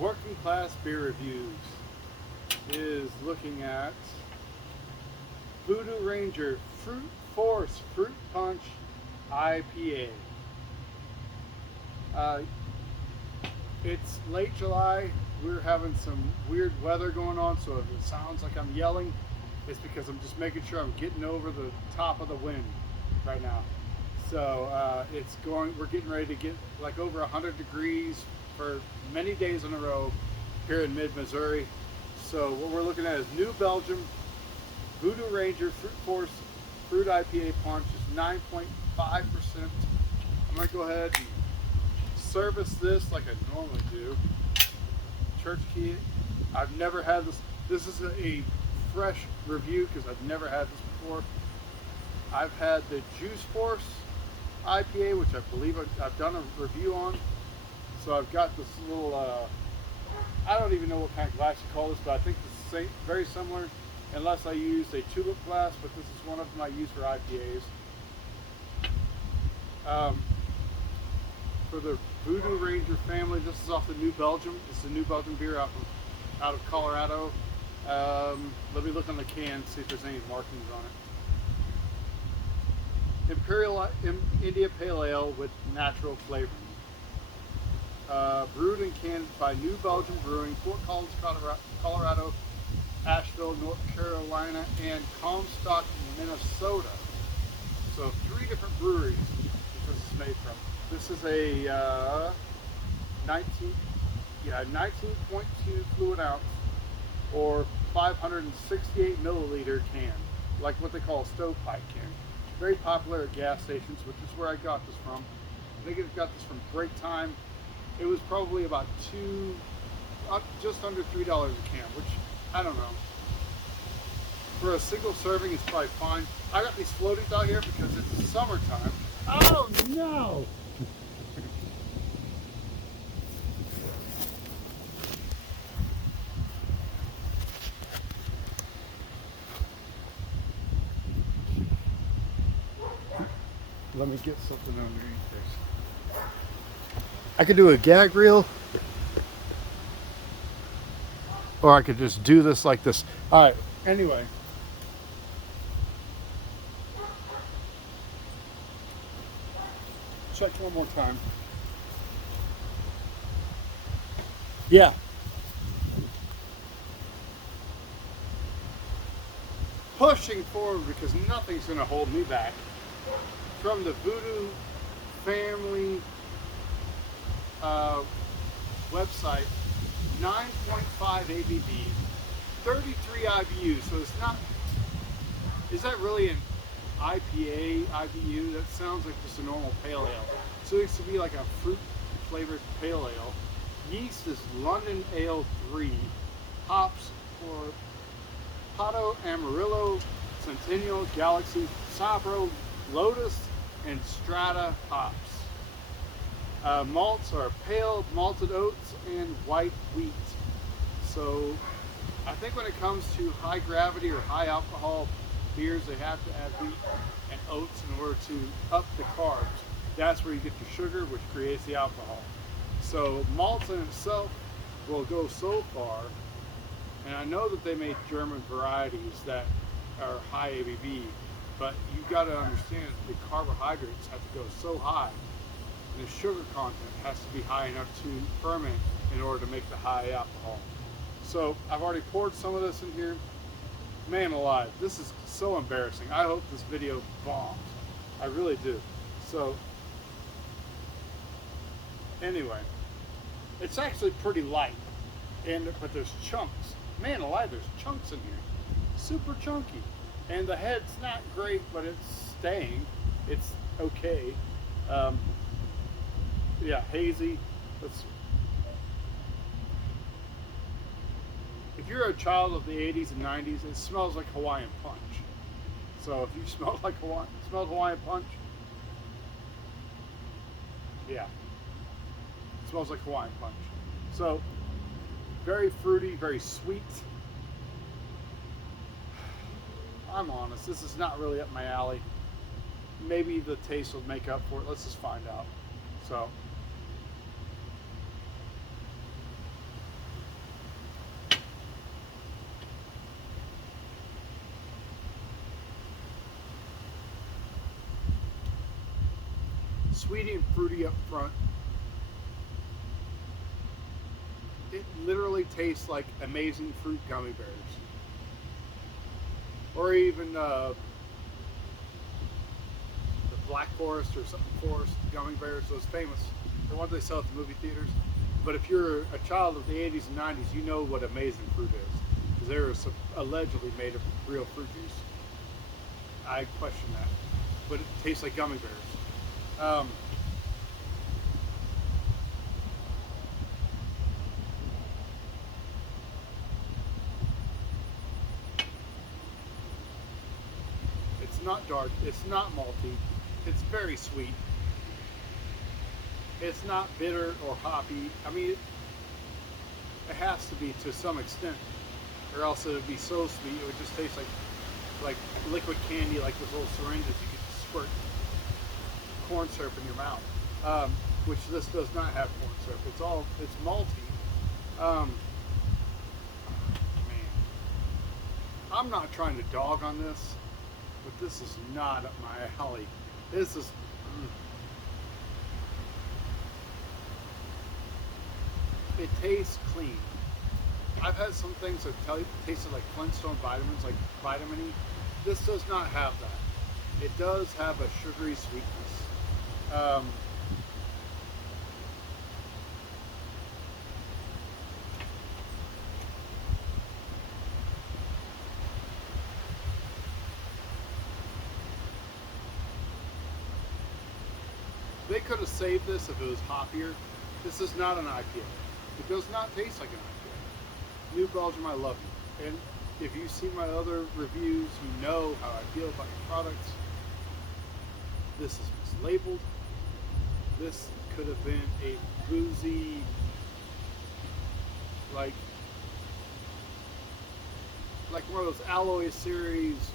Working Class Beer Reviews is looking at Voodoo Ranger Fruit Force Fruit Punch IPA. It's late July. We're having some weird weather going on, so if it sounds like I'm yelling, it's because I'm just making sure I'm getting over the top of the wind right now. So we're getting ready to get like over 100 degrees for many days in a row here in mid-Missouri. So what we're looking at is New Belgium Voodoo Ranger Fruit Force Fruit IPA Punch. Is 9.5%. I'm gonna go ahead and service this like I normally do. Church key. I've never had this. This is a fresh review because I've never had this before. I've had the Juice Force IPA, which I believe I've done a review on. So I've got this little, I don't even know what kind of glass you call this, but I think it's very similar, unless I use a tulip glass, but this is one of them I use for IPAs. For the Voodoo Ranger family, this is off the New Belgium. It's a New Belgium beer out of Colorado. Let me look on the can, see if there's any markings on it. Imperial India Pale Ale with natural flavoring. Brewed and canned by New Belgium Brewing, Fort Collins, Colorado, Asheville, North Carolina, and Comstock, Minnesota. So 3 different breweries this is made from. This is a 19.2 fluid ounce or 568 milliliter can, like what they call a stovepipe can. Very popular at gas stations, which is where I got this from. I think I got this from Break Time. It was probably about just under $3 a can, which I don't know. For a single serving, it's probably fine. I got these floaties out here because it's summertime. Oh no! Let me get something underneath this. I could do a gag reel, or I could just do this like this. All right, anyway. Check one more time. Yeah. Pushing forward because nothing's going to hold me back. From the Voodoo family website, 9.5 ABV, 33 IBU. So it's not. Is that really an IPA IBU? That sounds like just a normal pale ale. So it used to be like a fruit flavored pale ale. Yeast is London Ale 3. Hops for Pahto, Amarillo, Centennial, Galaxy, Sabro, Lotus, and Strata hops. Malts are pale, malted oats, and white wheat. So I think when it comes to high gravity or high alcohol beers, they have to add wheat and oats in order to up the carbs. That's where you get your sugar, which creates the alcohol. So malts in itself will go so far, and I know that they make German varieties that are high ABV, but you've got to understand the carbohydrates have to go so high, and the sugar content has to be high enough to ferment in order to make the high alcohol. So I've already poured some of this in here. Man alive, this is so embarrassing. I hope this video bombs. I really do. So anyway, it's actually pretty light, but there's chunks. Man alive, there's chunks in here. Super chunky. And the head's not great, but it's staying. It's okay. Yeah, hazy. If you're a child of the 80s and 90s, it smells like Hawaiian Punch. So if you smelled Hawaiian Punch, yeah, it smells like Hawaiian Punch. So very fruity, very sweet. I'm honest, this is not really up my alley. Maybe the taste will make up for it. Let's just find out. So sweety and fruity up front. It literally tastes like amazing fruit gummy bears, or even the Black Forest or something Forest gummy bears. Those famous, the ones they sell at the movie theaters. But if you're a child of the 80s and 90s, you know what amazing fruit is, because they were allegedly made of real fruit juice. I question that, but it tastes like gummy bears. It's not dark, it's not malty, it's very sweet. It's not bitter or hoppy. I mean, it has to be to some extent, or else it would be so sweet it would just taste like liquid candy, like with little syringes you could squirt corn syrup in your mouth, which this does not have corn syrup. It's malty. Man, I'm not trying to dog on this, but this is not up my alley. This is. It tastes clean. I've had some things that tasted like Flintstone vitamins, like vitamin E. This does not have that. It does have a sugary sweetness. They could have saved this if it was hoppier. This is not an IPA. It does not taste like an IPA. New Belgium, I love you. And if you see my other reviews, you know how I feel about your products. This is mislabeled. This could have been a boozy, like one of those Alloy Series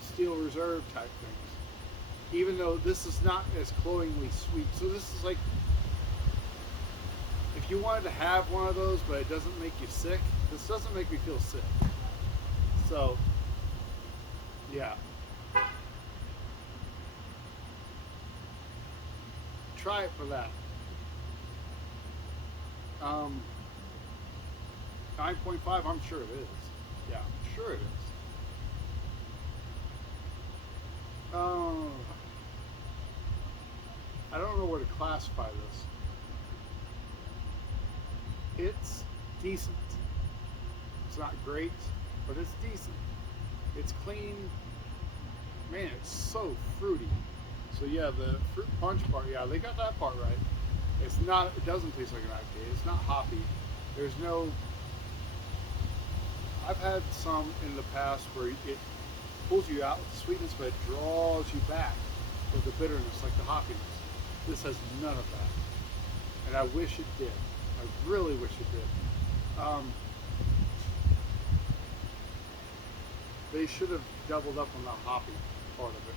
Steel Reserve type things. Even though this is not as cloyingly sweet. So this is like, if you wanted to have one of those, but it doesn't make you sick, this doesn't make me feel sick. So, yeah. Try it for that. 9.5, I'm sure it is. Yeah, I'm sure it is. I don't know where to classify this. It's decent. It's not great, but it's decent. It's clean. Man, it's so fruity. So yeah, the fruit punch part, yeah, they got that part right. It's not, it doesn't taste like an IPA. It's not hoppy. There's no, I've had some in the past where it pulls you out with the sweetness, but it draws you back with the bitterness, like the hoppiness. This has none of that. And I wish it did. I really wish it did. They should have doubled up on the hoppy part of it.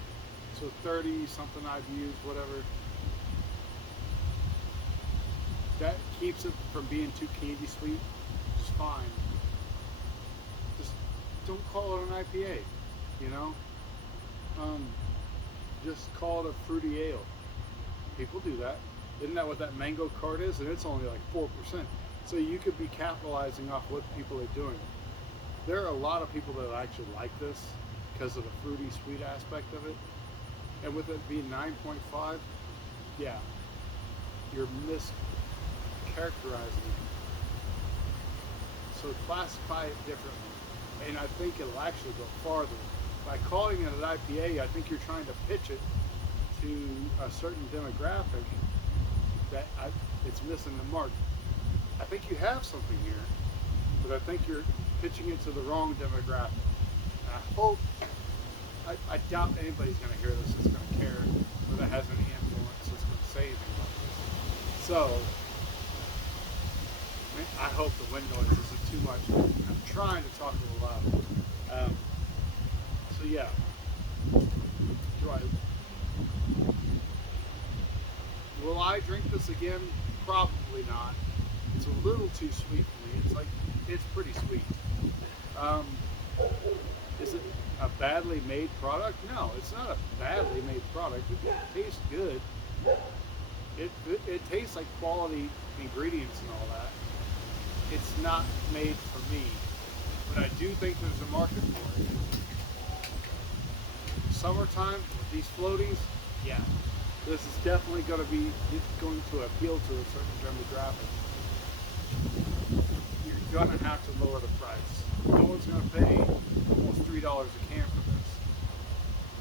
So 30 something I've used, whatever. That keeps it from being too candy sweet. Just fine. Just don't call it an IPA, you know? Just call it a fruity ale. People do that. Isn't that what that mango cart is? And it's only like 4%. So you could be capitalizing off what people are doing. There are a lot of people that actually like this because of the fruity sweet aspect of it. And with it being 9.5, yeah, you're mischaracterizing it. So classify it differently. And I think it'll actually go farther. By calling it an IPA, I think you're trying to pitch it to a certain demographic that it's missing the mark. I think you have something here, but I think you're pitching it to the wrong demographic. And I hope, I doubt anybody's going to hear this that's going to care, or that has any influence that's going to say anything like this. So, I hope the wind noise isn't too much. I'm trying to talk a little loud. So yeah, will I drink this again? Probably not. It's a little too sweet for me. It's pretty sweet. Is it a badly made product? No, it's not a badly made product. It tastes good. It tastes like quality ingredients and all that. It's not made for me, but I do think there's a market for it. Summertime, these floaties, yeah, this is definitely going to appeal to a certain demographic. You're going to have to lower the price. No one's going to pay almost $3 a can for this.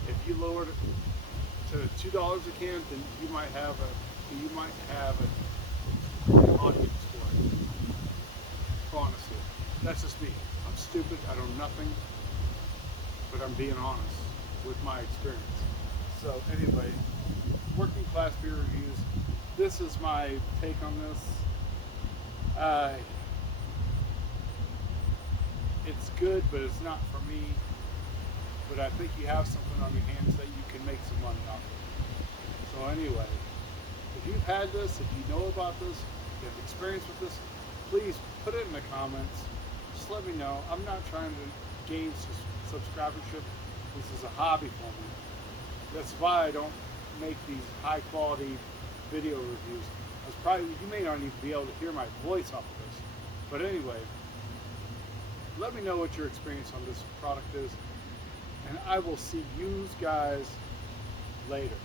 If you lowered it to $2 a can, then you might have an audience for it. Honestly, that's just me. I'm stupid. I know nothing, but I'm being honest with my experience. So anyway, working class beer reviews. This is my take on this. It's good, but it's not for me. But I think you have something on your hands that you can make some money off of. So anyway, if you've had this, if you know about this, if you have experience with this, please put it in the comments. Just let me know. I'm not trying to gain subscribership. This is a hobby for me. That's why I don't make these high quality video reviews. You may not even be able to hear my voice off of this. But anyway, let me know what your experience on this product is. And I will see you guys later.